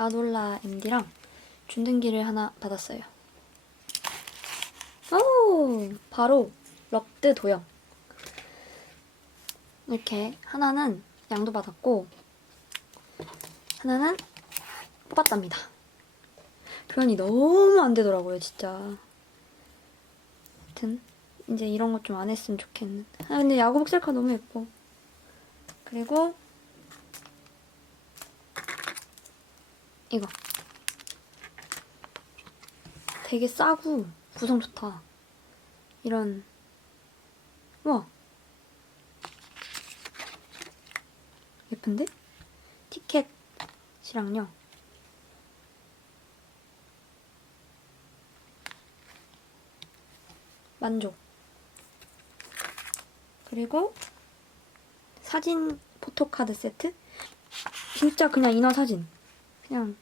아놀라 MD랑 준등기를 하나 받았어요. 오! 바로 럭드 도형. 이렇게 하나는 양도 받았고 하나는 뽑았답니다. 표현이 너무 안 되더라고요, 진짜. 아무튼 이제 이런 것 좀 안 했으면 좋겠는. 아 근데 야구복 셀카 너무 예뻐. 그리고 이거 되게 싸고 구성 좋다. 이런 와 예쁜데? 티켓이랑요. 만족. 그리고 사진 포토카드 세트? 진짜 그냥 인화 사진. 그냥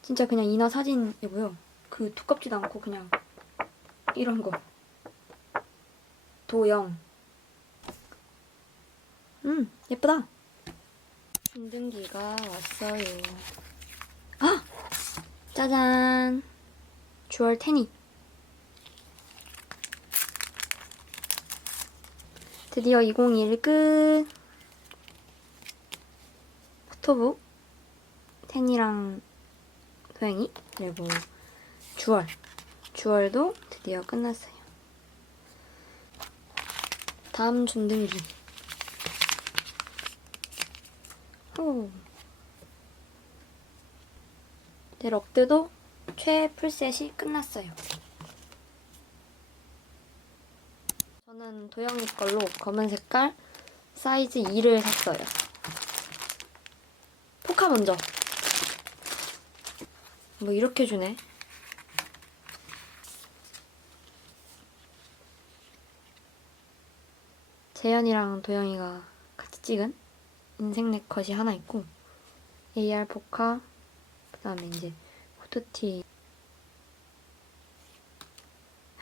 진짜 그냥 인화 사진이고요. 그 두껍지도 않고 그냥 이런 거. 도형. 음, 예쁘다. 준등기가 왔어요. 아! 짜잔. 주얼 테니. 드디어 2021 끝. 포토북, 텐이랑 도영이, 그리고 주얼. 주얼도 드디어 끝났어요. 다음 준등기. 호. 이제 럭드도 최 풀셋이 끝났어요. 저는 도영이 걸로 검은 색깔 사이즈 2를 샀어요. 포카 먼저. 뭐 이렇게 주네. 재현이랑 도영이가 같이 찍은 인생 네컷이 하나 있고 AR 포카 그다음에 이제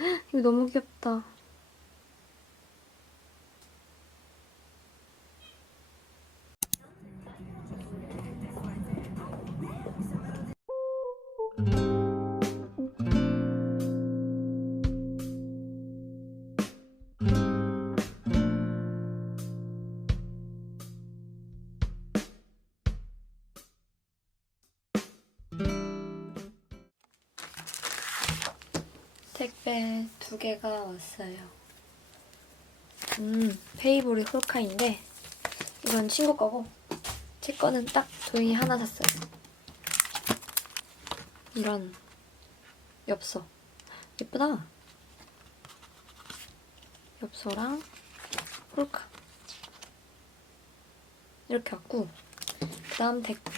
헉, 이거 너무 귀엽다. 두 개가 왔어요. 음, 페이보리 홀카인데 이건 친구 거고 제 거는 딱 도영이 하나 샀어요. 이런 엽서 예쁘다. 엽서랑 홀카 이렇게 왔고 그 다음 택배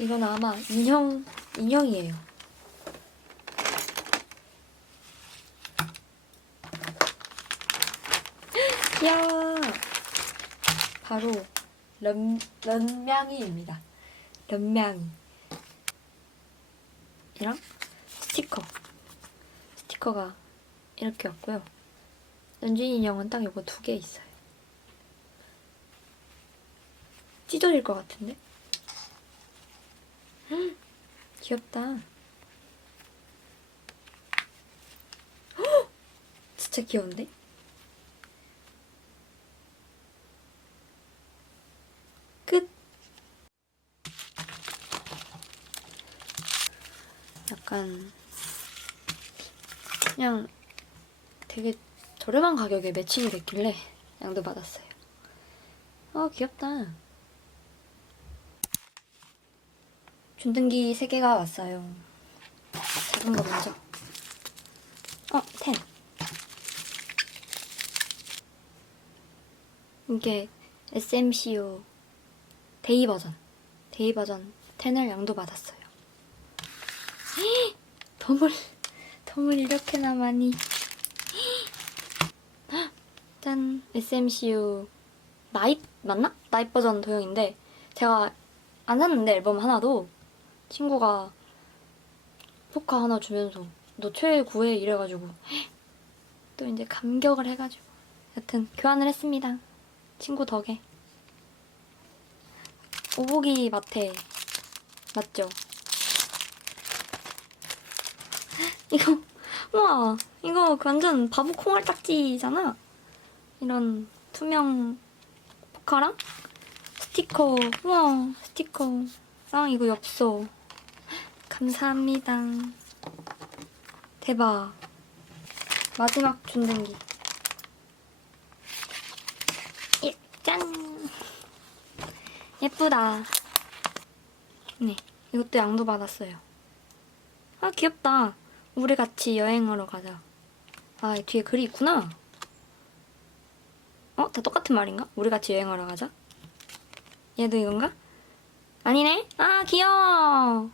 이건 아마 인형 인형이에요. 이야. 바로 런, 런명이입니다. 런명이. 이랑 스티커. 스티커가 이렇게 왔고요. 연준 인형은 딱 이거 두 개 있어요. 찢어질 것 같은데? 헉, 귀엽다. 헉, 진짜 귀여운데? 끝. 약간 그냥 되게 저렴한 가격에 매칭이 됐길래 양도 받았어요. 아 귀엽다. 준등기 3개가 왔어요. 작은 거 먼저. 어, 텐. 이게 SMCU 데이 버전. 데이 버전 10을 양도 받았어요. 덤을, 덤을 이렇게나 많이. 짠. SMCU 나잇, 맞나? 나잇 버전 도형인데, 제가 안 샀는데, 앨범 하나도 친구가 포카 하나 주면서, 너 최애 구해 이래가지고, 또 이제 감격을 해가지고, 여튼 교환을 했습니다. 친구 덕에. 오복이 마테 맞죠? 이거 우와 이거 완전 바보 콩알 딱지잖아. 이런 투명 포카랑 스티커 우와 스티커 랑 이거 엽서 감사합니다. 대박. 마지막 준댕기. 예, 짠. 예쁘다. 네, 이것도 양도 받았어요. 아, 귀엽다. 우리 같이 여행하러 가자. 아, 뒤에 글이 있구나. 어? 다 똑같은 말인가? 우리 같이 여행하러 가자. 얘도 이건가? 아니네? 아, 귀여워.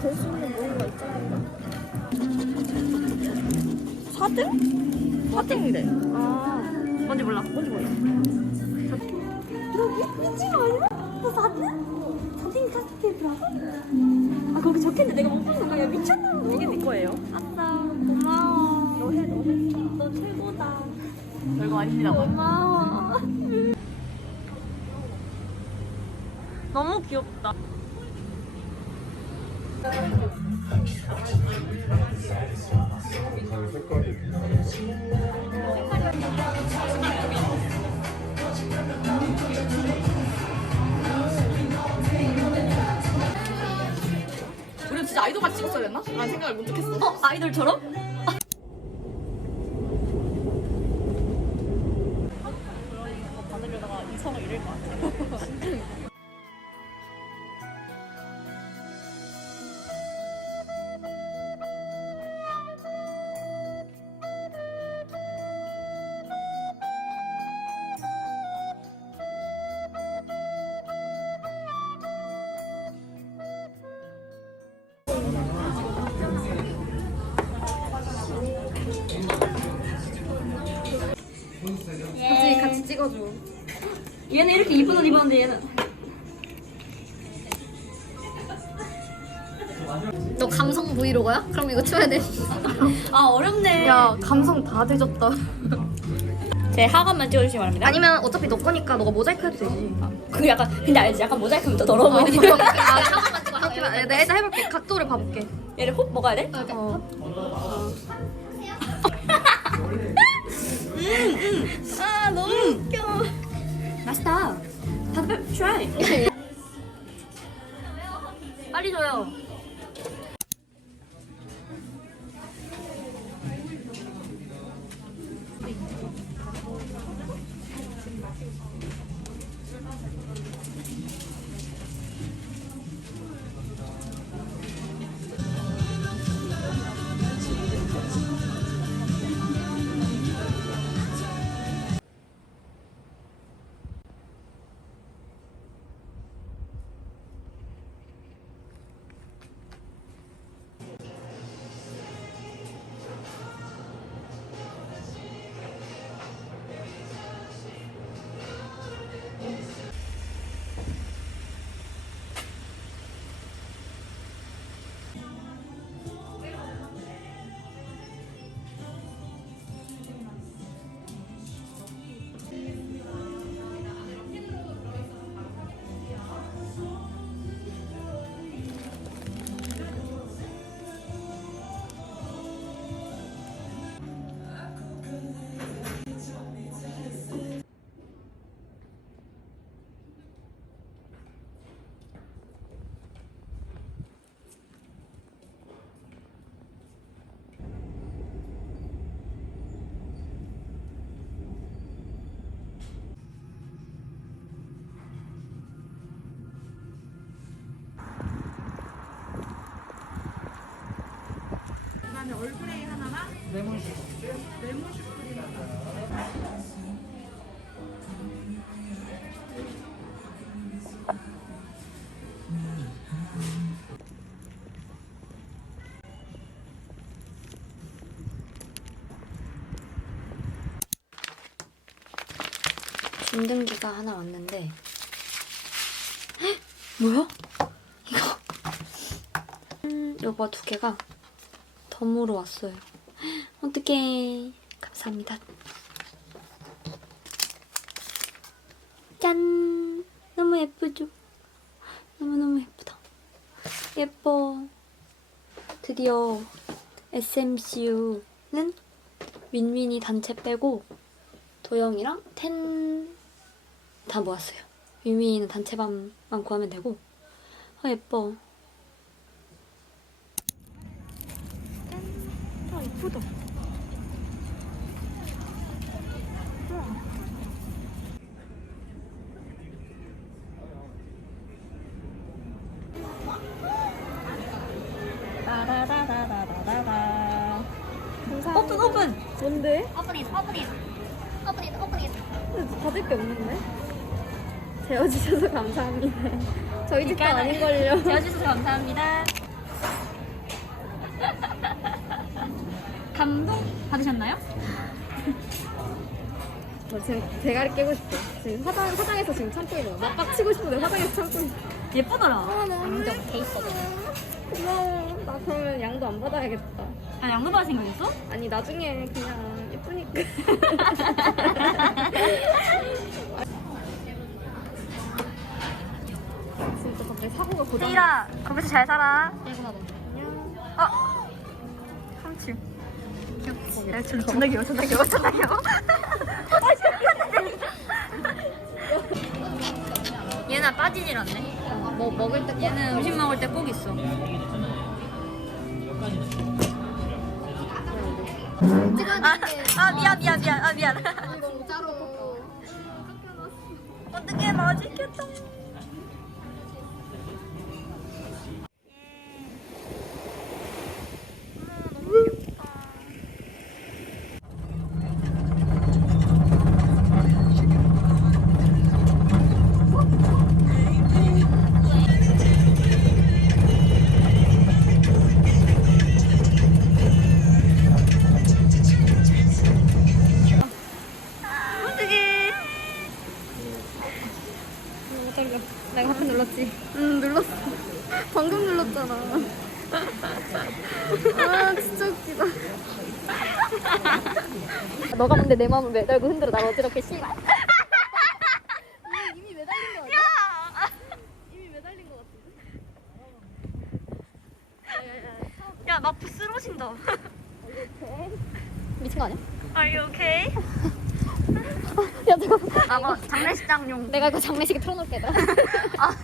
될 수 있는 뭔가 있잖아. 4등? 4등이래. 아, 뭔지 몰라. 뭔지 몰라. 너 미친 거 아니야? 너 4등? 4등이 카스테이프라고? 아 거기 적혀있는데 내가 못 보는 거야 미쳤나? 이게 네 거예요. 아싸, 고마워. 너 해, 너 해. 너 최고다. 별거 아닙니다. 고마워. 너무 귀엽다. 못했어. 어, 아이돌처럼? 얘는 이렇게 이쁜 옷 입었는데 얘는. 너 감성 브이로그야? 그럼 이거 쳐야 돼. 아, 어렵네. 야, 감성 다 되졌다. 제 하관만 찍어주시기 바랍니다. 아니면 어차피 너 거니까 너가 모자이크 해도 되지. 그 약간, 근데 알지? 약간 모자이크면 더 더러워 아, 보이니까. 하나만 찍어. 내가 일단 해볼게. 각도를 봐볼게. 얘를 홉 먹어야 돼? 어. 아, 너무 웃겨. 맛있다. 다들 try. 빨리 줘요. 진등기가 하나 왔는데 헉! 뭐야? 이거 음, 요거 두 개가 덤으로 왔어요 어떡해 감사합니다 짠 너무 예쁘죠? 너무너무 예쁘다 예뻐 드디어 SMCU는 윈윈이 단체 빼고 도영이랑 텐 다 모았어요. 유미는 단체방만 구하면 되고. 아 예뻐. 감동 받으셨나요? 나 지금 대가리 깨고 싶어. 지금 화장, 화장해서 지금 참고 있어. 막박 치고 싶은데 화장해서 참고 있어. 예쁘더라. 감정 케이스 고마워. 나 그러면 양도 안 받아야겠다. 아, 양도 받으신 거 있어? 아니, 나중에 그냥 예쁘니까. 진짜 갑자기 사고가 고장. 세일아, 거기서 잘 살아. 일본어도 어? 삼칠. 야, 존- 존나 귀여워, 존나 귀여워, 존나 귀여워. 얘는 빠지질 않네. 뭐 먹을 때 얘는 음식 먹을 때 꼭 있어. 아, 아 미안 미안 미안 아 미안. 모자로 어떻게 맛있겠 내 마음을 매달고 흔들어 날 어지럽게 씨발. 이미 매달린 거 아니야? 이미 매달린 거 같은데? 야, 막 쓰러진다. 미친 거 아니야? Are you okay? 야, 저거. 아, 뭐 장례식장용. 내가 이거 장례식에 틀어놓을게, 얘들아. 아,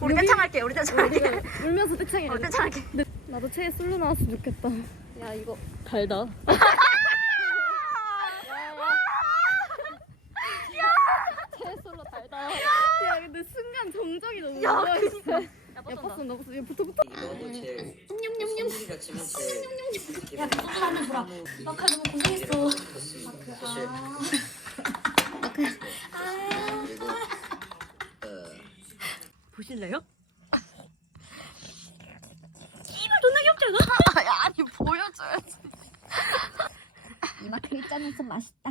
우리 떼창할게. 우리 떼창할게. 울면서 떼창해. 우리 떼창할게. 나도 체에 술로 나왔으면 좋겠다. 야, 이거 달다. 체에 술로 달다. 야, 근데 순간 정적이 너무 야, 좋아했어. 야, 야, 뻗어봐. 봤어, 너 봤어. 얘 붙어, 붙어. 마카 너무 고생했어. 보실래요? 이발 존나 귀엽지 않아? 야, 아니 보여 줘야지. 이마크리 짜면서 맛있다.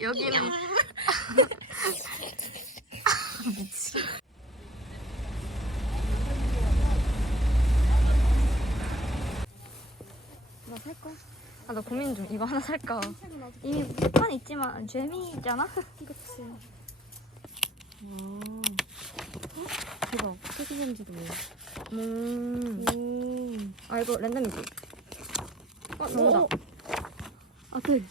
여기는 나 살까? 아, 나 고민 중. 이거 하나 살까? 이미 판 있지만 재미있잖아? 그치. 대박. 어떻게 생겼는지도 몰라. 음. 음. 아, 이거 랜덤이지? 아, 정우다. 어. 아, 그.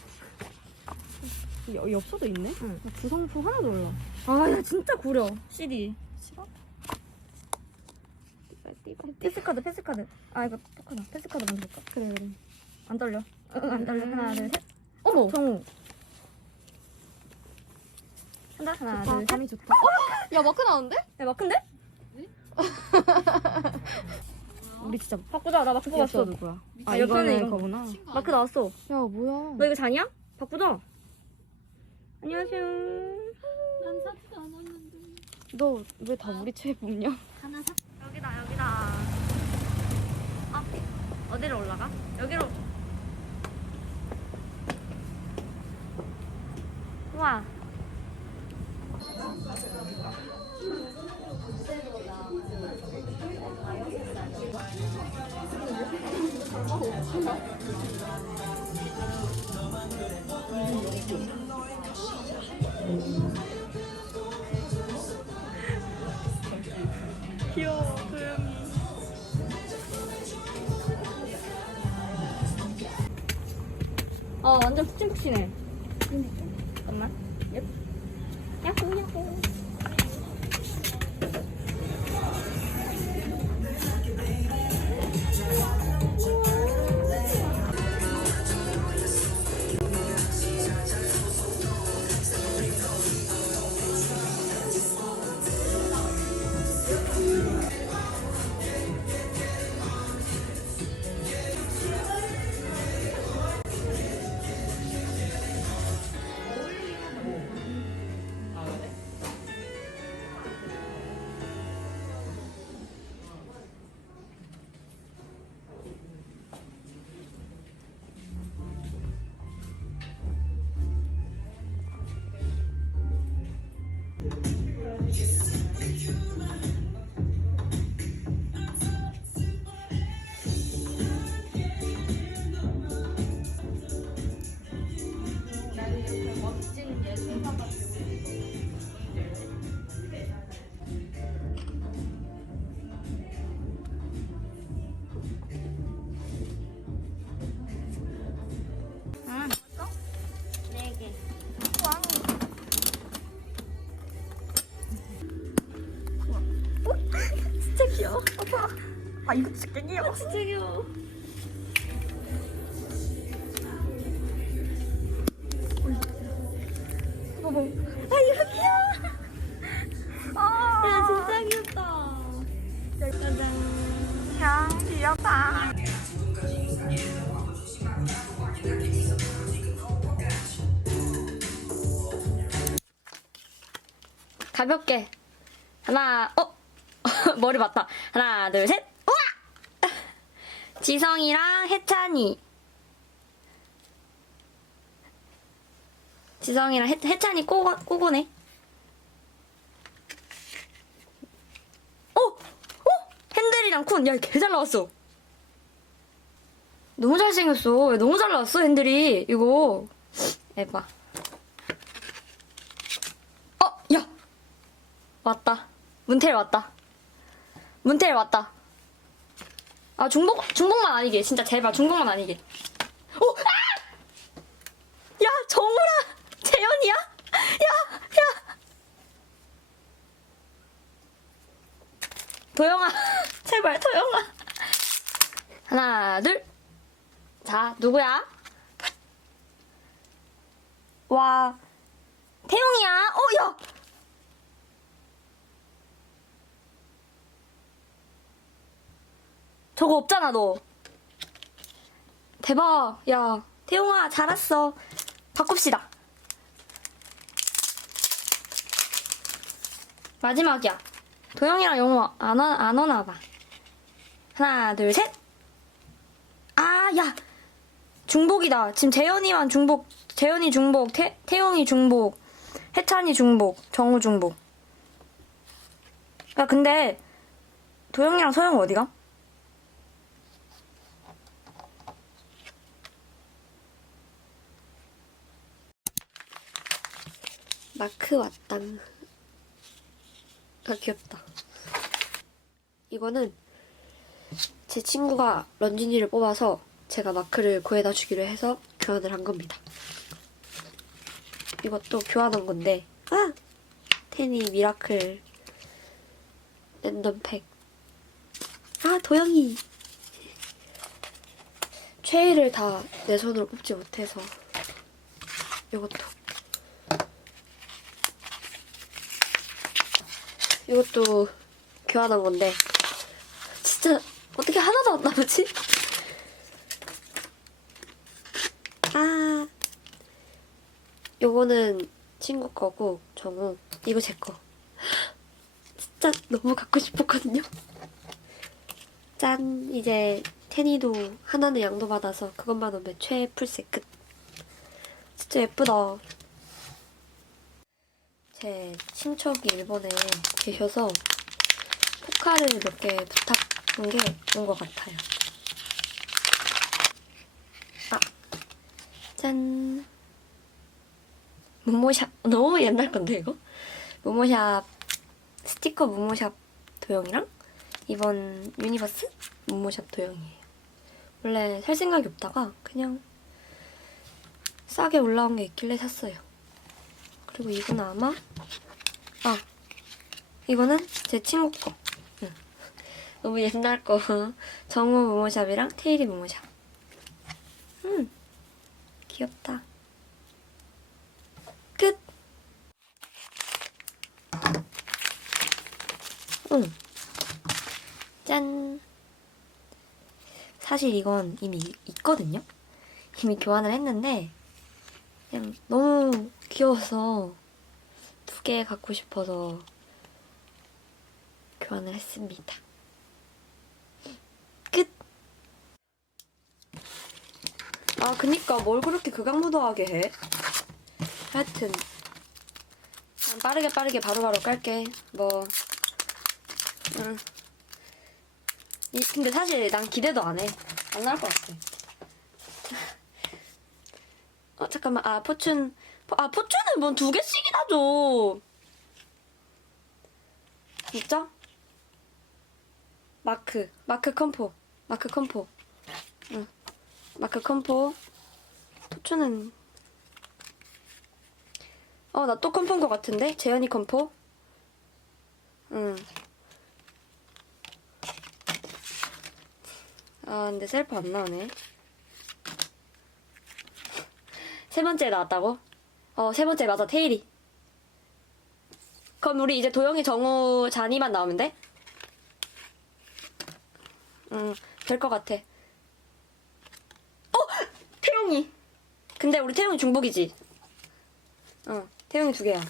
여, 엽서도 있네? 응. 나 구성품 하나도 몰라. 아, 야, 진짜 구려. CD. 싫어? 패스카드, 패스카드. 아, 이거 똑하다. 패스카드 먼저 볼까? 그래, 그래. 안 떨려. 응, 안 떨려. 하나, 둘, 셋. 어머! 정우. 한다. 하나, 둘, 셋. 감이 좋다. 야, 마크 나오는데? 야, 마크인데? 우리 진짜 바꾸자. 나 마크 뽑았어. 누구야? 아, 이거는 이건 거구나. 마크 나왔어. 야 뭐야? 너 이거 자냐? 바꾸자. 안녕하세요. 난 사지도 않았는데. 너 왜 다 우리 채 뽑냐? 하나 사. 여기다 여기다. 아 어디로 올라가? 여기로. 우와. 귀여워 도영이. 어 완전 푹신푹신해. 이거 진짜 귀여워. 진짜 귀여워. 어머. 아 이거 귀여워. 아. 야 진짜 귀엽다. 짜잔. 야 귀엽다. 가볍게 하나 어 머리 맞다 하나 둘셋 우와 지성이랑 해찬이 지성이랑 해, 해찬이 꼬고, 꼬고네 어! 어! 핸들이랑 쿤 야 개 잘 나왔어 너무 잘생겼어 너무 잘 나왔어 핸들이 이거 에바 어! 야! 왔다. 문텔 왔다. 문텔 왔다. 아 중복 중복만 아니게 진짜 제발 중복만 아니게. 오! 아! 야 정우라 재현이야? 야 야. 도영아 제발 도영아. 하나 둘. 자 누구야? 와 태용이야. 어 야. 저거 없잖아 너. 대박. 야 태용아 잘 왔어. 바꿉시다. 마지막이야. 도영이랑 영호 안, 와- 안 오나 봐. 하나 둘셋. 아 야. 중복이다. 지금 재현이만 중복 재현이 중복 태, 태용이 중복 해찬이 중복 정우 중복. 야 근데 도영이랑 서영 어디가? 마크 왔다. 아 귀엽다. 이거는 제 친구가 런쥔이를 뽑아서 제가 마크를 구해다 주기로 해서 교환을 한 겁니다. 이것도 교환한 건데 아! 테니 미라클 랜덤 팩 아 도영이 최애를 다 내 손으로 뽑지 못해서 이것도 이것도 교환한 건데 진짜 어떻게 하나도 안 나오지? 아, 요거는 친구 거고 정우 이거 제 거. 진짜 너무 갖고 싶었거든요. 짠 이제 테니도 하나는 양도 받아서 그것만 오면 최애 풀셋 끝. 진짜 예쁘다. 제 친척이 일본에 계셔서 포카를 몇 개 부탁한 게 온 것 같아요. 아, 짠. 모모샵 너무 옛날 건데 이거? 모모샵 스티커 모모샵 도형이랑 이번 유니버스 모모샵 도형이에요. 원래 살 생각이 없다가 그냥 싸게 올라온 게 있길래 샀어요. 그리고 이거는 아마 아 이거는 제 친구 거. 응. 너무 옛날 거. 정우 모모샵이랑 테일이 모모샵. 음 귀엽다. 끝. 응. 짠. 사실 이건 이미 있거든요. 이미 교환을 했는데 그냥 너무 귀여워서 두 개 갖고 싶어서 교환을 했습니다. 끝. 아 그니까 뭘 그렇게 극악무도하게 해? 하여튼 난 빠르게 빠르게 바로 바로 깔게. 뭐 응. 이, 근데 사실 난 기대도 안 해. 안 나올 것 같아. 어 잠깐만 아 포춘 포- 아 포춘은 뭔두 개씩이나 줘. 진짜? 마크 마크 컴포 마크 컴포 응 마크 컴포 포춘은 어나 또 컴포인 것 같은데 재현이 컴포 응 아, 근데 셀프 안 나오네. 세 번째 나왔다고? 어, 세 번째 맞아, 테일이. 그럼 우리 이제 도영이, 정우, 잔이만 나오면 돼? 응, 될것 같아. 어! 태용이! 근데 우리 태용이 중복이지? 응, 태용이 두 개야.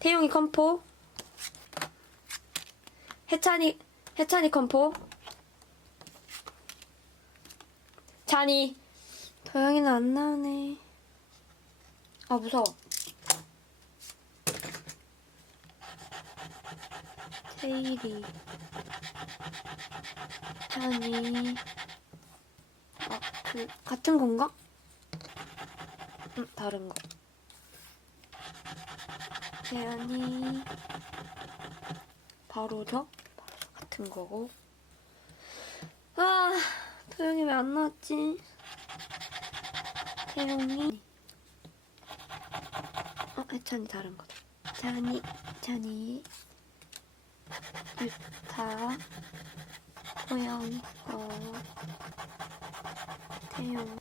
태용이 컴포, 해찬이 해찬이 컴포 잔이 도영이는 안 나오네. 아 무서워. 테일이. 잔이 아그 같은 건가? 응 다른 거. 재현이. 바로 저? 같은 거고. 아, 도영이 왜 안 나왔지? 태영이. 어, 해찬이 다른 거다. 찬이, 찬이. 유타. 호영이 거. 태영.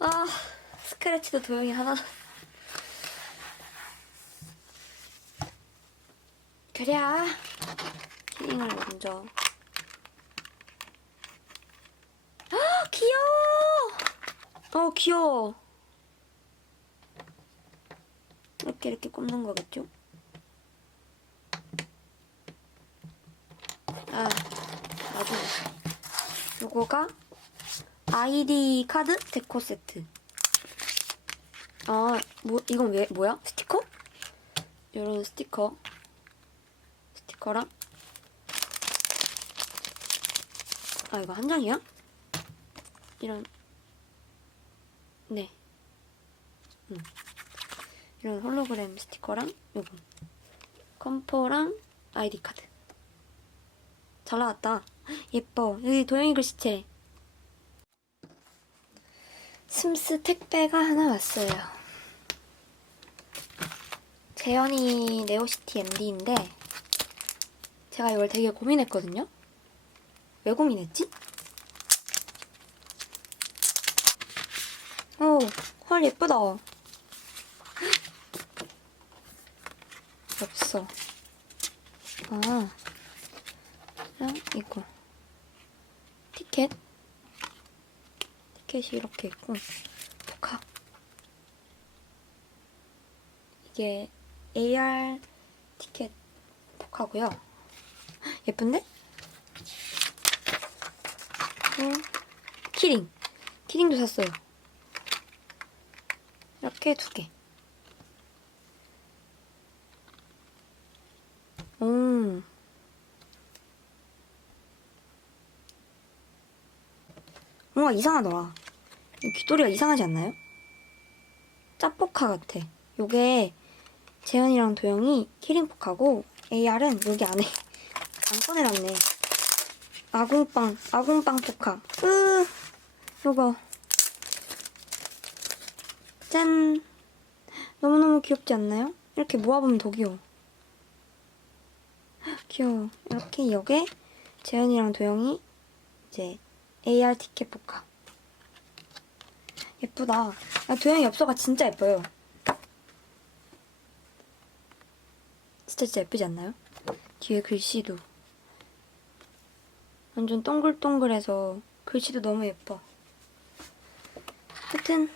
아, 스크래치도 도영이 하나. 그래 키링을 먼저 아 귀여워 어 귀여워. 이렇게 이렇게 꼽는 거겠죠? 아 맞아. 요거가 아이디 카드 데코 세트. 아 뭐 이건 왜 뭐야? 스티커? 요런 스티커. 스티커랑. 아 이거 한 장이야? 이런 네. 음. 이런 홀로그램 스티커랑 요거. 컴포랑 아이디 카드. 잘 나왔다. 예뻐. 여기 도영이 글씨체. 스미스 택배가 하나 왔어요. 재현이 네오시티 MD인데 제가 이걸 되게 고민했거든요. 왜 고민했지? 오, 헐 예쁘다. 없어. 아, 랑 이거 티켓. 티켓이 이렇게 있고 포카. 이게 AR 티켓 포카고요. 예쁜데? 어, 키링. 키링도 샀어요. 이렇게 두 개. 오. 뭔가 이상하더라. 이 귀돌이가 이상하지 않나요? 짭포카 같아. 요게 재현이랑 도영이 키링포카고 AR은 여기 안에 안 꺼내놨네. 아궁빵, 아궁빵 포카. 으, 요거. 짠. 너무너무 귀엽지 않나요? 이렇게 모아보면 더 귀여워. 귀여워. 이렇게 여기에 재현이랑 도영이 이제 AR 티켓 포카. 예쁘다. 아, 도영이 엽서가 진짜 예뻐요. 진짜 진짜 예쁘지 않나요? 뒤에 글씨도 완전 동글동글해서 글씨도 너무 예뻐. 하여튼